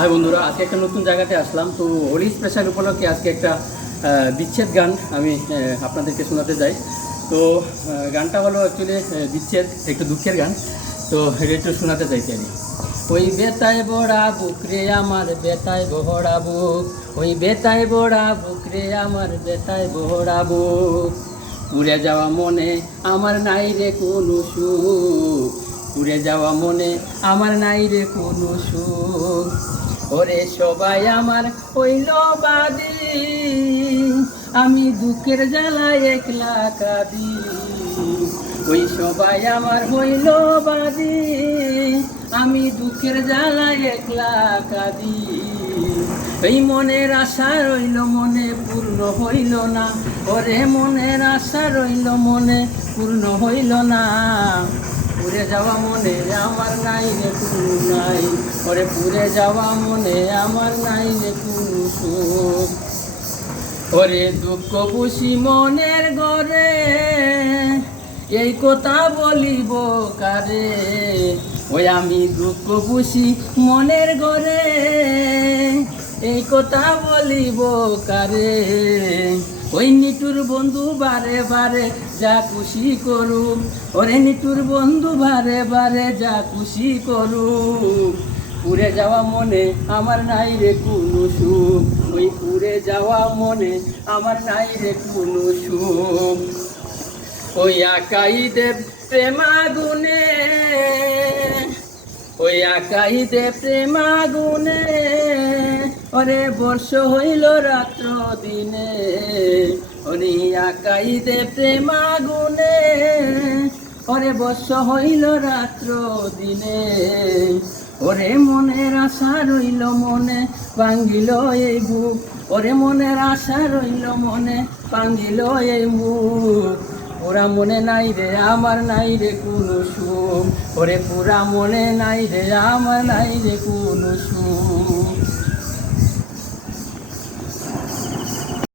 High বন্ধুরা, আজকে একটা নতুন জায়গাতে আসলাম। তো হোলি স্পেশাল উপলক্ষে আজকে একটা বিচ্ছেদ গান আমি আপনাদেরকে শোনাতে যাই। তো গানটা হলো অ্যাকচুয়ালি বিচ্ছেদ, একটু দুঃখের গান। তো এটা একটু শোনাতে চাইছি আমি। ওই বেতায় বড়া বুক রে আমার, বেতায় বহড়া বুক, ওই বেতায় বড়া বুক রে আমার, বেতায় বহড়া বুক। উড়ে যাওয়া মনে আমার নাই রে কোনো সুখ, উড়ে যাওয়া মনে আমার নাই রে কোনো সুখ। ওরে সবাই আমার হইল বাদী, আমি দুঃখের জ্বালায় একলা কাঁদি। ওই সবাই আমার হইল বাদী, আমি দুঃখের জ্বালায় একলা কাঁদি। এই মনের আশা রইল মনে পূর্ণ হইল না, ওরে মনের আশা রইল মনে পূর্ণ হইল না। পুড়ে যাওয়া মনে আমার নাই রে কোনো নাই, ওরে পুড়ে যাওয়া মনে আমার নাই রে কোনো সুখ। ওরে দুঃখ বুঝি মনের ঘরে, এই কথা বলিব কারে। ওই আমি দুঃখ বুঝি মনের ঘরে, এই কথা বলিব কারে। ওই নিটুর বন্ধু বারে বারে যা খুশি করুক, ওরে নিটুর বন্ধু বারে বারে যা খুশি করুক। পুড়ে যাওয়া মনে আমার নাই রে কোনো সুখ, ওই পুড়ে যাওয়া মনে আমার নাই রে কোনো সুখ। ওই আকাই দেব প্রেমাগুনে, ওই আকাই দে প্রেমাগুনে, ওরে বর্ষ হইল রাত্র দিনে। ওরে আকাই দে প্রেমাগুনে, ওরে বর্ষ হইল রাত্র দিনে। ওরে মনের আশা রইল মনে ভাঙ্গিল এই বুক, ওরে মনের আশা রইল মনে ভাঙ্গিল এই বুক। পুরা মনে নাই রে আমার নাই রে কোনো সুখ, ওরে পুরা মনে নাই রে আমার নাই রে কোনো সুখ।